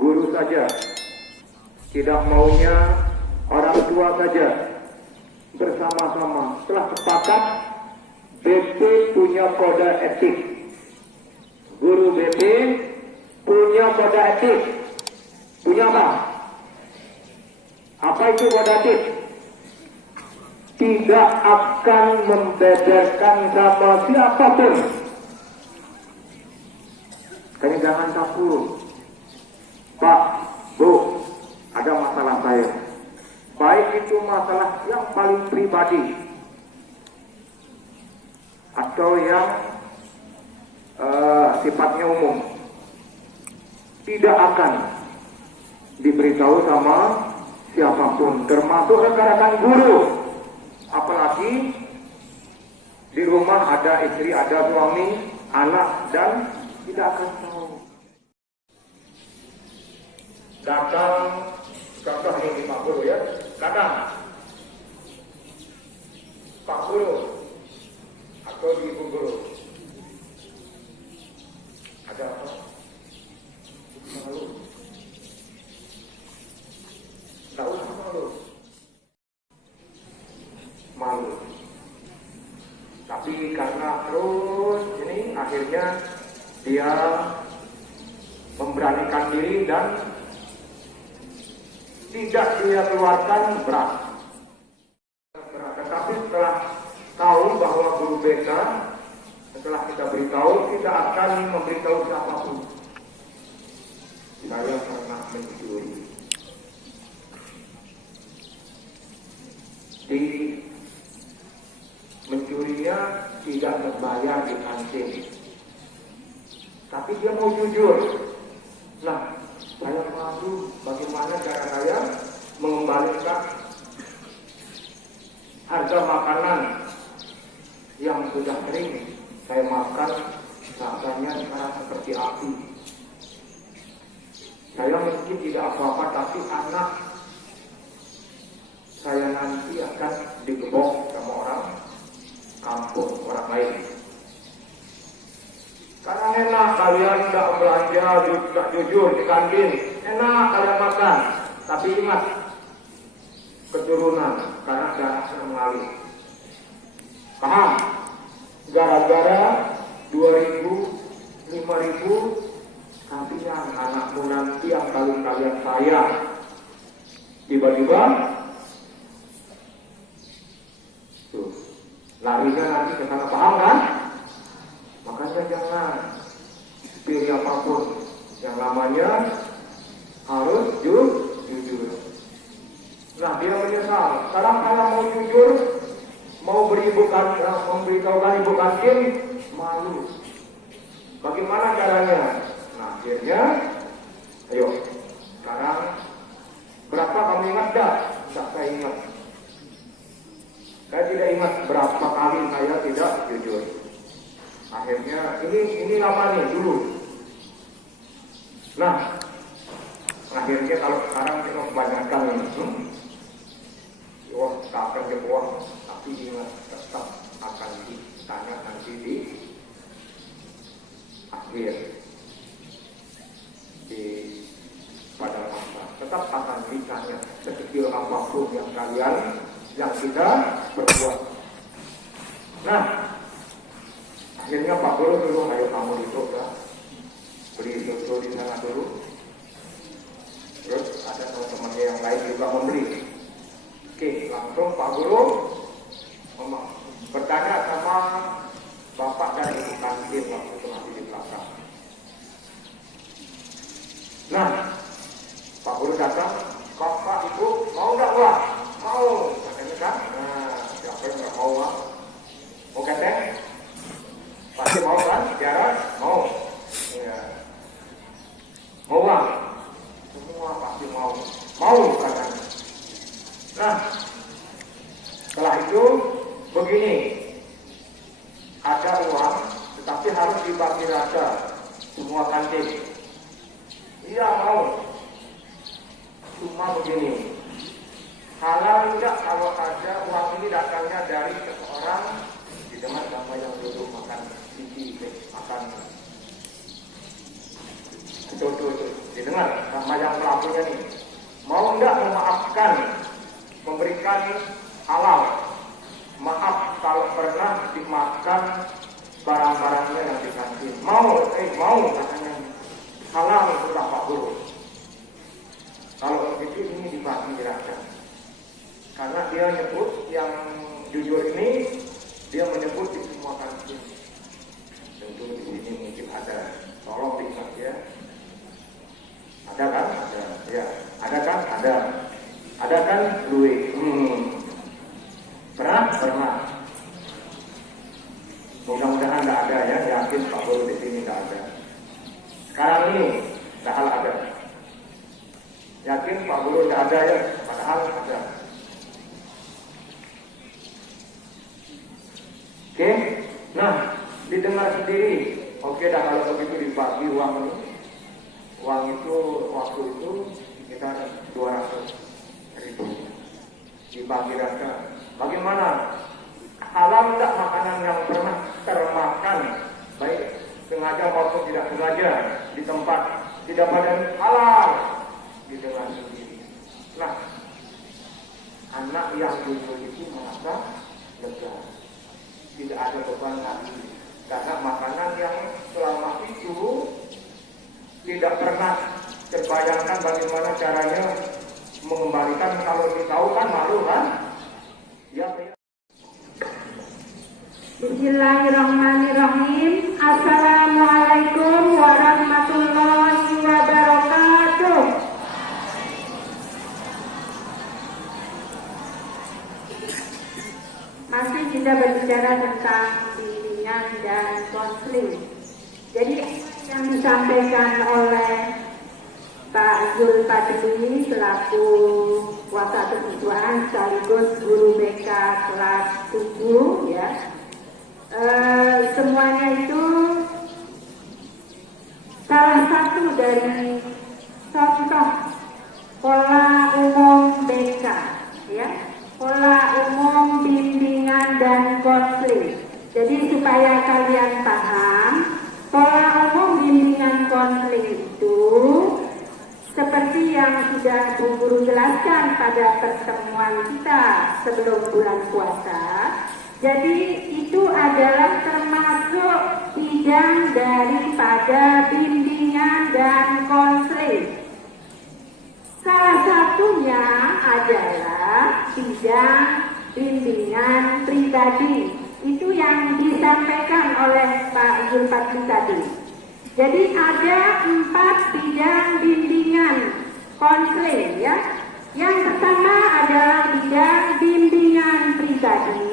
guru saja, tidak maunya orang tua saja. Bersama-sama telah sepakat BP punya kode etik, guru BP punya kode etik. Punya apa? Apa itu kode etik? Tidak akan membeberkan sama siapapun. Kayaknya jangan takut, Pak, Bu, ada masalah saya. Baik itu masalah yang paling pribadi atau yang sifatnya umum, tidak akan diberitahu sama siapapun, termasuk rekan-rekan guru. Apalagi di rumah ada istri, ada suami, anak, dan tidak akan tahu. Datang, contoh ini Pak Guru ya, datang Pak Guru atau Ibu Guru, ada apa? Malu. Tak usah malu. Malu. Tapi karena terus ini akhirnya dia memberanikan diri dan tidak dia keluarkan berat. Tetapi setelah tahu bahwa guru BK, setelah kita beritahu, tidak akan memberitahu siapapun. Saya pernah mencuri. Di mencurinya tidak terbayar di kantin, tapi dia mau jujur. Nah, saya malu bagaimana cara saya mengembalikan harga makanan yang sudah kering saya makan, rasanya sekarang seperti api. Saya mungkin tidak apa-apa, tapi anak saya nanti akan digebok sama orang kampung, orang lain. Karena enak kalian tidak belanja, tidak jujur di kantin, enak kalian makan, tapi ingat keturunan karena darahnya mengalir. Paham? Gara-gara 2.000, 5.000, nantinya anakmu nanti yang kalian sayang, tiba-tiba tuh larinya nanti ke sana, paham kan? Makanya jangan pilih apapun, yang namanya harus jujur. Nah, dia menyesal. Sekarang kalau mau jujur, mau memberitahukan ibu kantin, malu. Bagaimana caranya? Nah, akhirnya, ayo, sekarang berapa kamu ingat dah? Tidak saya ingat. Saya tidak ingat berapa kali saya tidak jujur. Akhirnya ini lama nih dulu. Nah, akhirnya kalau sekarang kita kebanyakan wah tak akan jawab, tapi ingat tetap akan ditanya nanti di akhir pada masa. Tetap akan ditanya sekecil apapun yang kita berbuat. Nah, akhirnya Pak Guru dulu, ayo kamu duduk ya, beri susu di sana dulu. Terus ada teman-temannya yang lain juga membeli. Oke, langsung Pak Guru bertanya sama bapak dan ibu kantin waktu itu masih di belakang. Nah, Pak Guru datang, Pak Ibu mau nggak uang? Mau, katanya kan? Nah, siapa yang nggak mau uang? Mau keteng? Pasti mau kan? Jarang? Mau. Ya. Mau uang? Semua pasti mau. Mau katanya. Nah, setelah itu begini, ada uang, tetapi harus dibagi rata semua kantin. Iya mau. Cuma begini, halal tidak kalau ada uang ini datangnya dari seseorang di depan sama yang duduk makan makan itu di dengar sama yang pelakunya nih, mau enggak memaafkan, memberikan halal, maaf kalau pernah dimaafkan barang-barangnya yang dikasih. Mau katanya halal sudah Pak Guru. Kalau begitu ini dibagi gerakan. Karena dia nyebut yang jujur ini, dia menyebut di semua kasus. Tentu di sini mungkin ada, tolong diingat ya. Ada kan? Ada. Ya. Ada kan? Ada. Ada kan? Louis. Pernah. Mudah-mudahan nggak ada ya. Yakin Pak Guru di sini nggak ada. Sekarang ini padahal ada. Yakin Pak Guru nggak ada ya? Padahal ada. Oke. Nah, didengar sendiri. Oke, dah kalau begitu dibagi uang ini. Uang itu waktu itu sekitar 200.000. Dibagi rata. Bagaimana? Halal tidak makanan yang pernah termakan, baik sengaja maupun tidak sengaja di tempat tidak pada halal, didengar sendiri. Nah, anak yang jujur itu merasa lega, tidak ada beban lagi, karena makanan yang selama itu tidak pernah terbayangkan bagaimana caranya mengembalikan. Kalau ditahu kan malu kan? Ya. Bismillahirrahmanirrahim. Assalamualaikum warahmatullahi wabarakatuh. Masih kita berbicara tentang bimbingan dan konseling. Jadi yang disampaikan oleh Pak Zulpadri selaku kuasa keketuaan sekaligus guru BK kelas 7 ya. Semuanya itu salah satu dari contoh pola umum BK ya, pola umum bimbingan dan konseling. Jadi supaya kalian paham, pola umum bimbingan konseling itu seperti yang sudah Bu Guru jelaskan pada pertemuan kita sebelum bulan puasa. Jadi itu adalah termasuk bidang daripada bimbingan dan konseling. Salah satunya adalah bidang bimbingan pribadi. Itu yang disampaikan oleh Pak Zulpadri tadi. Jadi ada 4 bidang bimbingan konseling ya. Yang pertama adalah bidang bimbingan pribadi.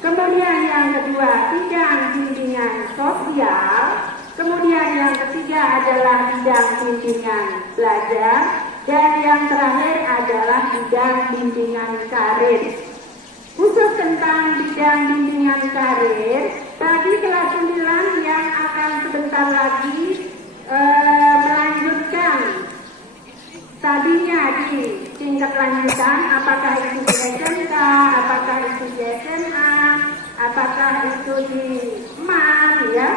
Kemudian yang kedua bidang bimbingan sosial, kemudian yang ketiga adalah bidang bimbingan belajar, dan yang terakhir adalah bidang bimbingan karir. Khusus tentang bidang bimbingan karir, bagi kelas 9 yang akan sebentar lagi melanjutkan tadinya di tingkat lanjutan, apakah itu di SMK, apakah itu di SMA, apakah itu di MAN ya,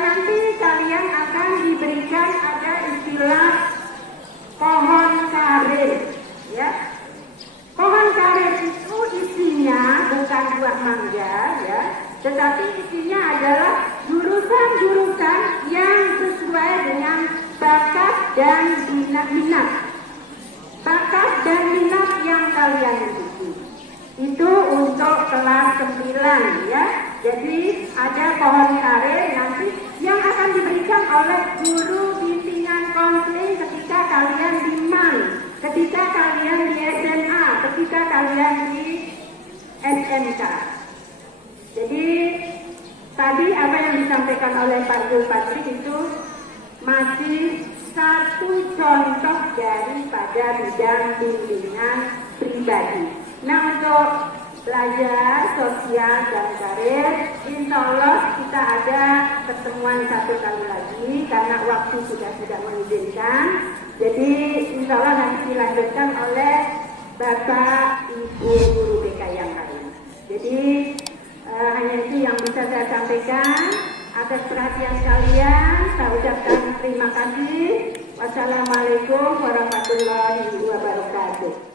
nanti kalian akan diberikan ada istilah pohon karir ya. Pohon karir itu isinya bukan buah mangga ya, tetapi isinya adalah jurusan-jurusan yang sesuai dengan bakat dan minat. Bakat dan minat yang kalian miliki. Itu untuk kelas 9 ya. Jadi ada pohon karir nanti yang akan diberikan oleh guru bimbingan konseling ketika kalian di MAN, ketika kalian di SMA, ketika kalian di SMK. Jadi tadi apa yang disampaikan oleh Pak Zulpadri itu masih satu contoh daripada bidang bimbingan pribadi. Nah, untuk belajar sosial dan karir, insya Allah kita ada pertemuan satu kali lagi karena waktu sudah tidak mengizinkan. Jadi insya Allah nanti dilanjutkan oleh Bapak Ibu Guru BK yang lain. Jadi hanya itu yang bisa saya sampaikan. Atas perhatian kalian, saya ucapkan terima kasih. Wassalamualaikum warahmatullahi wabarakatuh.